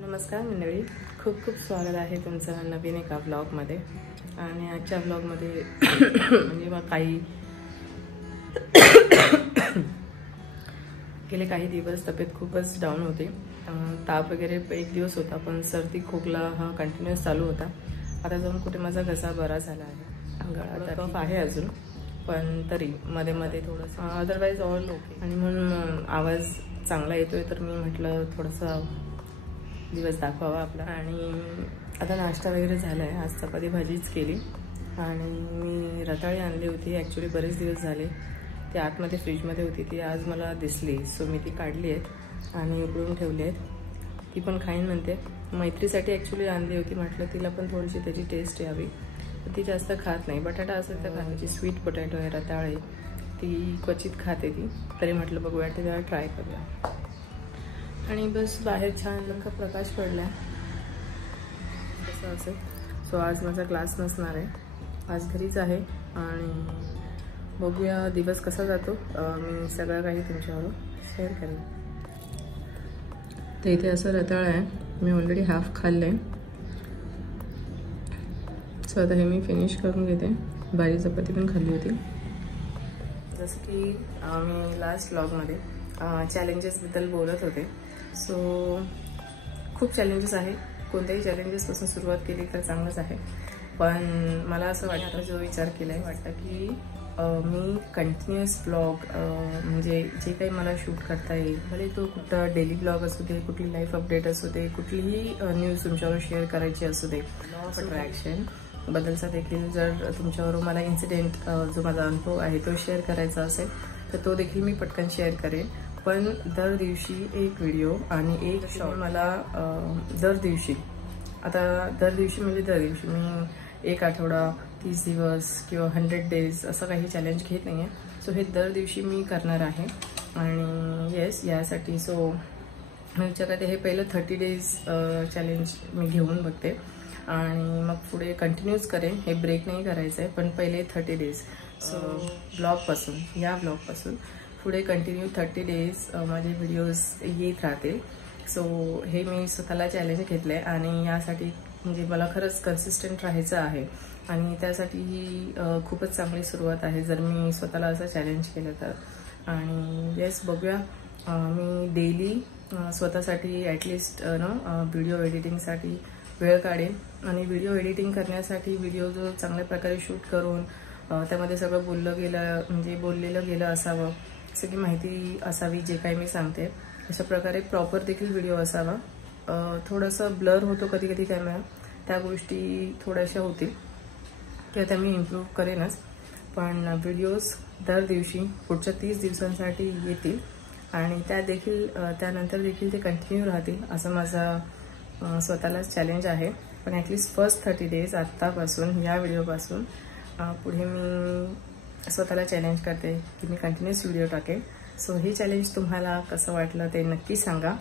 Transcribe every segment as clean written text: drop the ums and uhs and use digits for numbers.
नमस्कार मंडळी, खूप खूप स्वागत आहे तुमचं नवीन एका ब्लॉगमध्ये. आणि आजच्या ब्लॉगमध्ये म्हणजे मग गेले काही दिवस तब्येत खूपच डाऊन होती. ताप वगैरे एक दिवस होता, पण सर्दी खोकला हा कंटिन्यूअस चालू होता. आता जाऊन कुठे माझा घसा बरा झाला आहे, गळा कफ आहे अजून, पण तरी मध्ये मध्ये थोडंसं, अदरवाईज ऑल ओके. आणि म्हणून आवाज चांगला येतोय, तर मी म्हटलं थोडंसं दिवस दाखवावा आपला. आणि आता नाश्ता वगैरे झाला आहे. आज चपाती भाजीच केली आणि मी रताळी आणली होती. ॲक्च्युली बरेच दिवस झाले, ती आतमध्ये फ्रीजमध्ये होती, ती आज मला दिसली, सो मी ती काढली आहेत आणि उकळून ठेवली आहेत. ती पण खाईन म्हणते. मैत्रीसाठी ॲक्च्युली आणली होती, म्हटलं तिला पण थोडीशी त्याची टेस्ट यावी. ती जास्त खात नाही, बटाटा असेल तर खाण्याची. स्वीट पोटॅटो आहे, रताळे, ती क्वचित खाते ती, तरी म्हटलं बघूया ते जरा ट्राय करूया. आणि बस बाहेर छान लंका प्रकाश पडला कसं असेल. सो आज माझा क्लास नसणार आहे, आज घरीच आहे. आणि बघूया दिवस कसा जातो. मी सगळं काही तुमच्याबरोबर शेअर करेन. तर इथे असं रताळ आहे, मी ऑलरेडी हाफ खाल्लं आहे. सो आता हे मी फिनिश करून घेते. बारी चपाती पण खाल्ली होती. जसं की मी लास्ट व्लॉगमध्ये चॅलेंजेसबद्दल बोलत होते. सो खूप चॅलेंजेस आहे. कोणत्याही चॅलेंजेसपासून सुरुवात केली तर चांगलंच आहे. पण मला असं वाटतं, जो विचार केला आहे, वाटतं की मी कंटिन्युअस ब्लॉग म्हणजे जे काही मला शूट करता येईल, भले तो कुठं डेली ब्लॉग असू दे, कुठली लाईफ अपडेट असू दे, कुठलीही न्यूज तुमच्यावर शेअर करायची असू दे, लॉ ऑफ अट्रॅक्शन बद्दलचा देखील जर तुमच्याबरोबर मला इन्सिडेंट जो माझा अनुभव आहे तो शेअर करायचा असेल तर तो देखील मी पटकन शेअर करेन. पण दर दिवशी एक व्हिडिओ आणि एक शॉर्ट मला दर दिवशी म्हणजे दर दिवशी मी एक आठवडा, 30 दिवस किंवा 100 डेज असं काही चॅलेंज घेत नाही आहे. सो हे दर दिवशी मी करणार आहे. आणि येस, यासाठी सो मी विचार करते हे पहिलं 30 डेज चॅलेंज मी घेऊन बघते आणि मग पुढे कंटिन्यूच करेन. हे ब्रेक नाही करायचं आहे, पण पहिले 30 डेज. सो या ब्लॉगपासून पुढे कंटिन्यू 30 डेज माझे व्हिडिओज येत राहतील. सो हे मी स्वतःला चॅलेंज घेतलं आहे आणि यासाठी म्हणजे मला खरंच कन्सिस्टंट राहायचं आहे. आणि त्यासाठी ही खूपच चांगली सुरुवात आहे जर मी स्वतःला असं चॅलेंज केलं तर. आणि येस, बघूया. मी डेली स्वतःसाठी ॲटलिस्ट व्हिडिओ एडिटिंगसाठी वेळ काढेन. आणि व्हिडिओ एडिटिंग करण्यासाठी व्हिडिओ जो चांगल्या प्रकारे शूट करून त्यामध्ये सगळं बोललेलं गेलं असावं, सगळी माहिती असावी जे काही मी सांगते. अशा प्रकारे प्रॉपर देखील व्हिडिओ असावा. थोडंसं ब्लर होतो कधी कधी कॅमेरा, त्या गोष्टी थोड्याशा होतील किंवा त्या मी इम्प्रूव्ह करेनच. पण व्हिडिओज दर दिवशी पुढच्या 30 दिवसांसाठी येतील आणि त्यानंतर देखील ते कंटिन्यू राहतील, असं माझा स्वतःलाच चॅलेंज आहे. पण ॲटलिस्ट फर्स्ट 30 डेज आत्तापासून, या व्हिडिओपासून पुढे मी स्वतःला चॅलेंज करते की मी कंटिन्यूअस व्हिडिओ टाकेन. सो हे चॅलेंज तुम्हाला कसं वाटलं ते नक्की सांगा.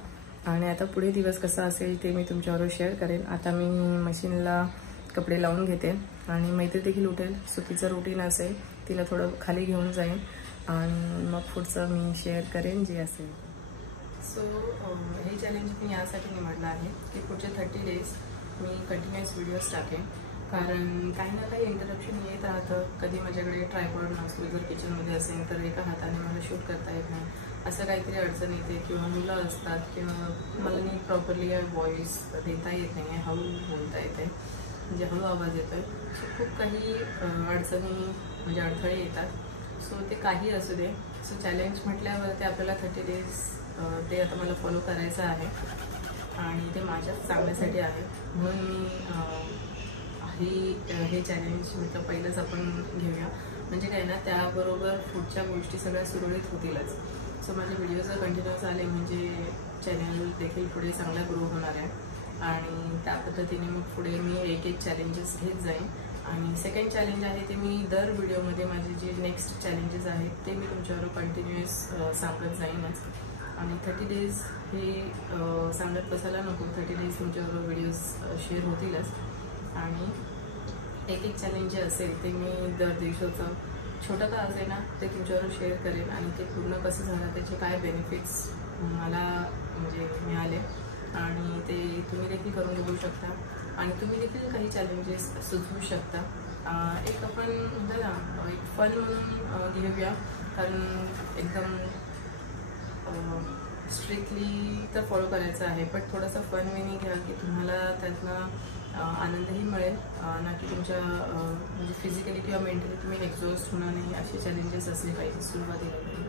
आणि आता पुढे दिवस कसा असेल ते मी तुमच्याबरोबर शेअर करेन. आता मी मशीनला कपडे लावून घेते आणि मैत्री देखील उठेल. सो तिचं रुटीन असेल, तिला थोडं खाली घेऊन जाईन आणि मग पुढचं मी शेअर करेन जे असेल. सो हे चॅलेंज मी यासाठी निवडलं आहे की पुढचे 30 डेज मी कंटिन्युअस व्हिडिओज टाकेन. कारण काही ना काही इंटरप्शन येत राहतं. कधी माझ्याकडे ट्रायपॉड नसतो, जर किचनमध्ये असेल तर एका हाताने मला शूट करता येत नाही, असं काहीतरी अडचण येते. किंवा मुलं असतात किंवा मला नीट प्रॉपरली व्हॉइस देता येत नाही आहे, हळू बोलता येते, म्हणजे हळू आवाज येतो आहे. सो खूप काही अडचणी म्हणजे अडथळे येतात. सो ते काही असू दे. सो चॅलेंज म्हटल्यावर ते आपल्याला 30 डेज ते आता मला फॉलो करायचं आहे आणि ते माझ्याच चांगल्यासाठी आहे. म्हणून मी हे चॅलेंज म्हटलं पहिलंच आपण घेऊया. म्हणजे काय ना, त्याबरोबर पुढच्या गोष्टी सगळ्या सुरळीत होतीलच. सो माझे व्हिडिओ जर कंटिन्यूअस आले म्हणजे चॅनल देखील पुढे चांगला ग्रो होणार आहे. आणि त्या पद्धतीने मग पुढे मी एक चॅलेंजेस घेत जाईन. आणि सेकंड चॅलेंज आहे ते मी दर व्हिडिओमध्ये माझे जे नेक्स्ट चॅलेंजेस आहेत ते मी तुमच्याबरोबर कंटिन्युअस सांगत जाईनच. आणि 30 डेज हे सांगत बसायला नको, 30 डेज तुमच्याबरोबर व्हिडिओज शेअर होतीलच. आणि एक चॅलेंज जे असेल ते मी दर दिवसाचं छोटं का असेल ना ते तुमच्यावर शेअर करेन आणि ते पूर्ण कसं झालं त्याचे काय बेनिफिट्स मला म्हणजे मिळाले आणि ते तुम्ही देखील करून बघू शकता आणि तुम्ही देखील काही चॅलेंजेस सुचवू शकता. एक आपण म्हणजे ना एक फन म्हणून घेऊया, कारण एकदम स्ट्रिक्टली तर फॉलो करायचं आहे, पण थोडंसं फन वेनी घ्या की तुम्हाला त्यातनं आनंदही मिळेल ना की तुमच्या म्हणजे फिजिकली किंवा मेंटली तुम्ही एक्झॉस्ट होणार नाही. असे चॅलेंजेस असले पाहिजे सुरुवातीला तरी.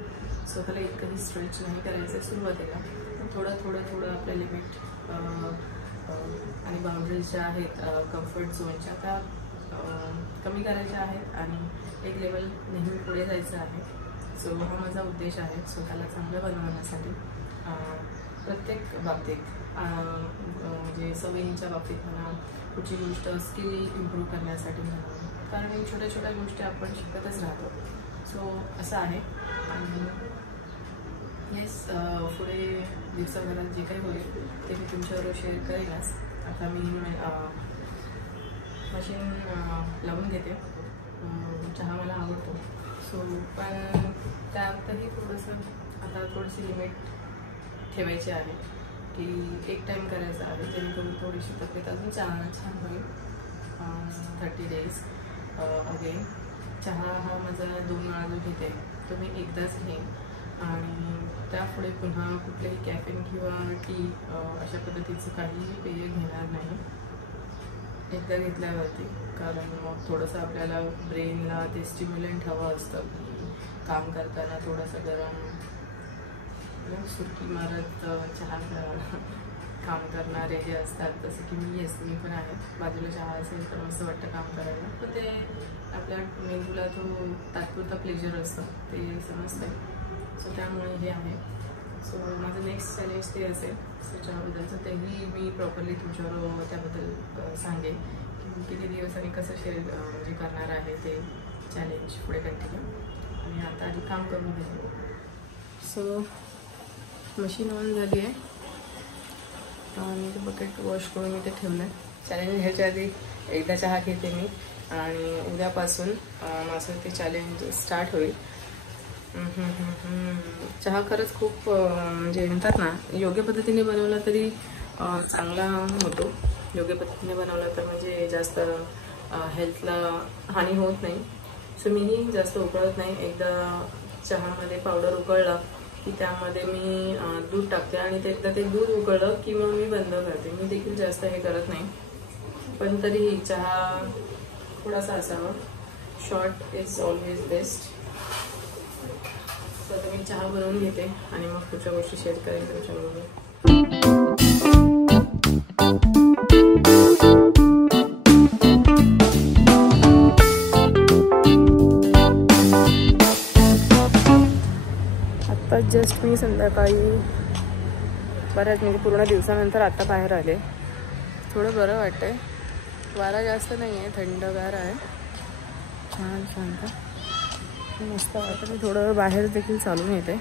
स्वतःला इतकंही स्ट्रेच नाही करायचं आहे सुरुवातीला, पण थोडं आपल्या लिमिट आणि बाउंड्रीज ज्या आहेत कम्फर्ट झोनच्या त्या कमी करायच्या आहेत आणि एक लेवल नेहमी पुढे जायचं आहे. सो हा माझा उद्देश आहे स्वतःला चांगलं बनवण्यासाठी प्रत्येक बाबतीत, म्हणजे सवयींच्या बाबतीत म्हणा, कुठची गोष्ट स्किल इम्प्रूव्ह करण्यासाठी म्हणा, कारण छोट्या गोष्टी आपण शिकतच राहतो. सो असं आहे आणि येस पुढे दिवसाभरात जे काही होईल ते मी तुमच्याबरोबर शेअर करेनच. आता मी मशीन लावून घेते. चहा मला आवडतो, सो पण त्यातही थोडीशी लिमिट ठेवायची आहे की एक टाईम करायचा आहे, जेणेकरून थोडीशी तब्येत अजून छान होईल. 30 days अगेन. चहा हा माझा 2 वेळा जो घेते तो मी एकदाच घेईन आणि त्यापुढे पुन्हा कुठलेही कॅफेन किंवा टी अशा पद्धतीचं काहीही पेय घेणार नाही एकदा घेतल्यावरती, कारण मग थोडंसं आपल्याला ब्रेनला ते स्टिम्युलंट हवं असतं की काम करताना थोडंसं गरम सुरकी मारत चहा काम करणारे जे असतात, जसं की मी पण आहे. बाजूला चहा असेल तर मस्त वाटतं काम करायला, पण ते आपल्या मेंदूला तो तात्पुरता प्लेजर असतं ते समजतं. सो त्यामुळे हे आहे. सो माझं नेक्स्ट चॅलेंज ते असेल. सो चहाबद्दलचं तेही मी प्रॉपरली तुमच्यावर त्याबद्दल सांगेन की किती दिवस आणि कसं शेअर म्हणजे करणार आहे ते चॅलेंज पुढे कंटिन्यू. आणि आता आधी काम करून घेते. सो मशीन ऑन झाली आहे आणि ते बकेट वॉश करून मी ते ठेवलं आहे. चॅलेंज ह्याच्या आधी एकदा चहा घेते मी आणि उद्यापासून माझं ते चॅलेंज स्टार्ट होईल. चहा खरंच खूप म्हणजे म्हणतात ना, योग्य पद्धतीने बनवला तरी चांगला होतो. योग्य पद्धतीने बनवला तर म्हणजे जास्त हेल्थला हानी होत नाही. सो मीही जास्त उकळत नाही. एकदा चहामध्ये पावडर उकळला की त्यामध्ये मी दूध टाकते आणि एकदा ते दूध उकळलं की मग मी बंद करते. मी देखील जास्त हे करत नाही, पण तरीही चहा थोडासा असावा. Short is always best. तर मी चहा बनवून घेते आणि मग पुढच्या गोष्टी शेअर करेन तुमच्याबरोबर. आता जस्ट मी संध्याकाळी बऱ्याच म्हणजे पूर्ण दिवसानंतर आता बाहेर आले. थोडं बरं वाटतंय. वारा जास्त नाही आहे, थंडगार आहे, छान शांत मस्त वाटतं. मी थोडं बाहेर देखील चालून येते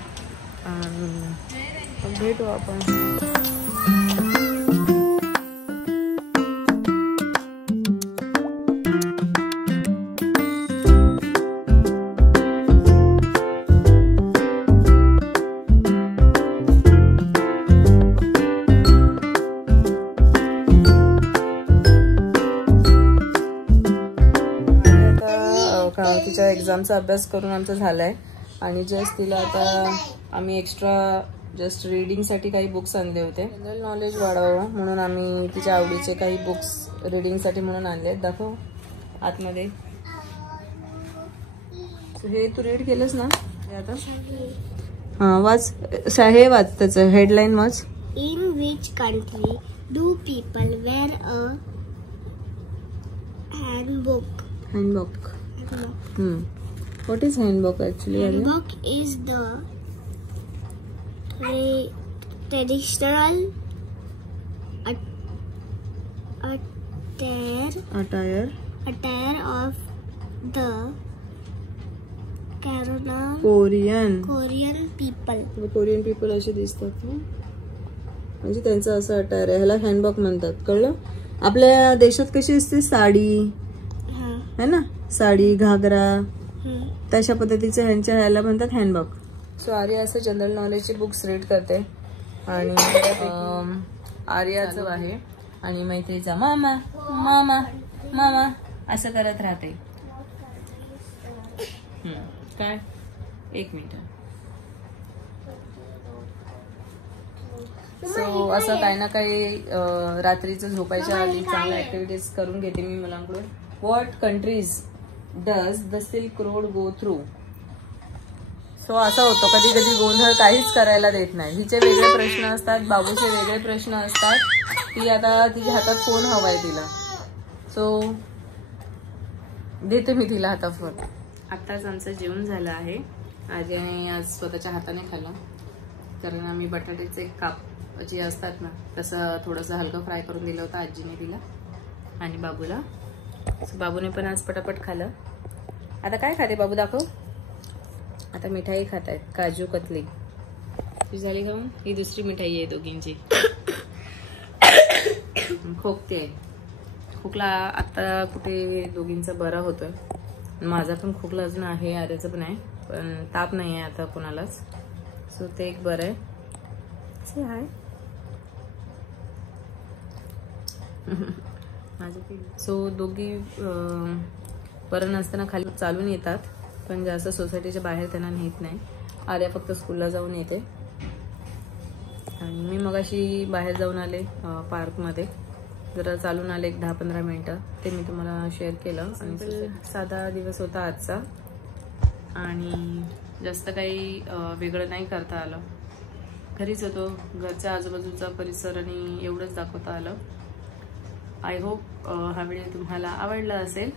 आणि भेटू आपण. तिच्या एक्झामचा अभ्यास करून आमचा झाला आहे आणि जस्ट तिला आता आम्ही एक्स्ट्रा जस्ट रीडिंगसाठी काही बुक्स आणले होते. जनरल नॉलेज वाढवावं म्हणून आम्ही तिच्या आवडीचे काही बुक्स रीडिंगसाठी म्हणून आणले. दाखव आतमध्ये. हे तू रीड केलंस ना आता? हां वाच. हे वाच, त्याचं हेडलाईन वाच. In which country do people wear a handbook? Handbook. What is handbook actually? Handbook is the traditional attire of the Korean people. Korean people असे दिसतात ना, म्हणजे त्यांचं असं अटायर आहे. ह्याला हँडबॅग म्हणतात. कळलं? आपल्या देशात कशी असते साडी है ना, साडी घागरा तशा पद्धतीचं ह्याला म्हणतात हँडबॅग. सो आर्या असं जनरल नॉलेजची बुक्स रीड करते आणि आर्याचं आहे आणि मैत्रीचा मामा मामा मामा असं करत राहते. काय एक मिनिट. सो असं काही ना काही रात्रीचं झोपायच्या आधी चांगल्या ऍक्टिव्हिटीज करून घेते मी मुलांकडून. What countries does the silk road go through. So असं होतं कधी कधी गोंधळ काहीच करायला देत नाही. हिचे वेगळे प्रश्न असतात, बाबूचे वेगळे प्रश्न असतात. ती आता तिच्या हातात फोन हवाय तिला. सो देते मी तिला हातात फोन. आत्ताच आमचं जेवण झालं आहे. आजीने आज स्वतःच्या हाताने खाल्लं कारण आम्ही बटाट्याचे काप जे असतात ना तसं थोडंसं हलकं फ्राय करून दिलं होतं आजीने तिला आणि बाबूला. बाबूने पण आज पटापट खाल्लं. आता काय खाते बाबू दाखव. आता मिठाई खात आहेत, काजू कतली. ती झाली खाऊन. ही दुसरी मिठाई आहे दोघींची. खोकते आहे. खोकला आता कुठे दोघींचं बरं होतं. माझा पण खोकला अजून आहे, आर्याचं पण आहे, पण ताप नाही आहे आता कोणालाच. सो ते एक बरं आहे. से हाय माझे. सो दोघी बरं नसताना खाली चालून येतात, पण जास्त सोसायटीच्या बाहेर त्यांना नेत नाही. आर्या फक्त स्कूलला जाऊन येते आणि मी मगाशी बाहेर जाऊन आले पार्कमध्ये. जरा चालून आले एक 10-15 मिनटं. ते मी तुम्हाला शेअर केलं. आणि साधा दिवस होता आजचा आणि जास्त काही वेगळं नाही करता आलं. घरीच होतो. घरच्या आजूबाजूचा परिसर आणि एवढंच दाखवता आलं. आय होप हा व्हिडिओ तुम्हाला आवडला असेल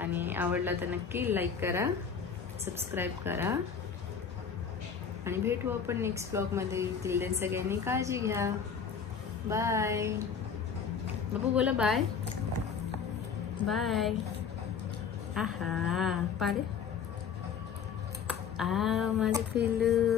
आणि आवडला तर नक्की लाईक करा, सबस्क्राईब करा आणि भेटू आपण नेक्स्ट ब्लॉगमध्ये. टिल देन सगळ्यांनी काळजी घ्या. बाय. बाबू बोला बाय बाय. आहा पाडे. माझं पिल्लू.